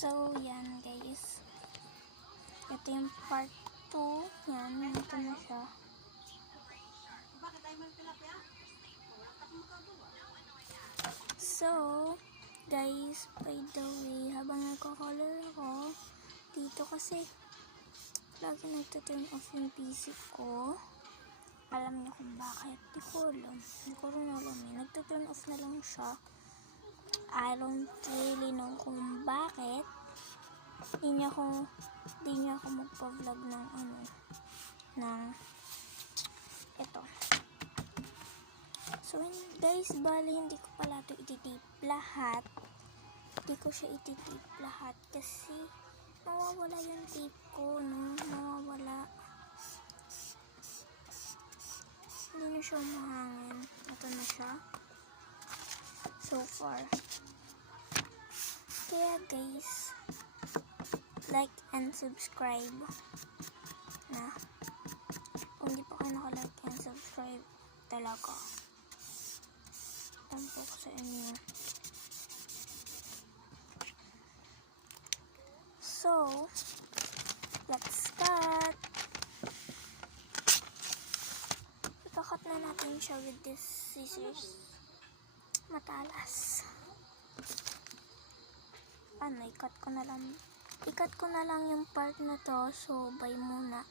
So, yan guys. Ito yung part 2. Yan, ito na siya. So, guys, by the way, habang nagko-color ako, dito kasi lagi nagtuturn off yung PC ko. Alam niyo kung bakit? Di ko alam. Hindi ko rin alam eh. Nagtuturn off na lang siya. I don't really know kung bakit. Hindi niya ako magpa-vlog ng ng ito. So guys, bali hindi ko pala ito ititape lahat. Hindi ko siya ititape lahat kasi mawawala yung tape ko, no? Mawawala. Hindi na siya mahangin. Ito na siya. So far. Kaya guys, like and subscribe na. Kung hindi pa kayo naka-like and subscribe talaga. Tampo ko sa inyo. So, let's start. Ikakat na natin siya with this scissors. Matalas. Ikat ko na lang yung part na to. So, bye muna.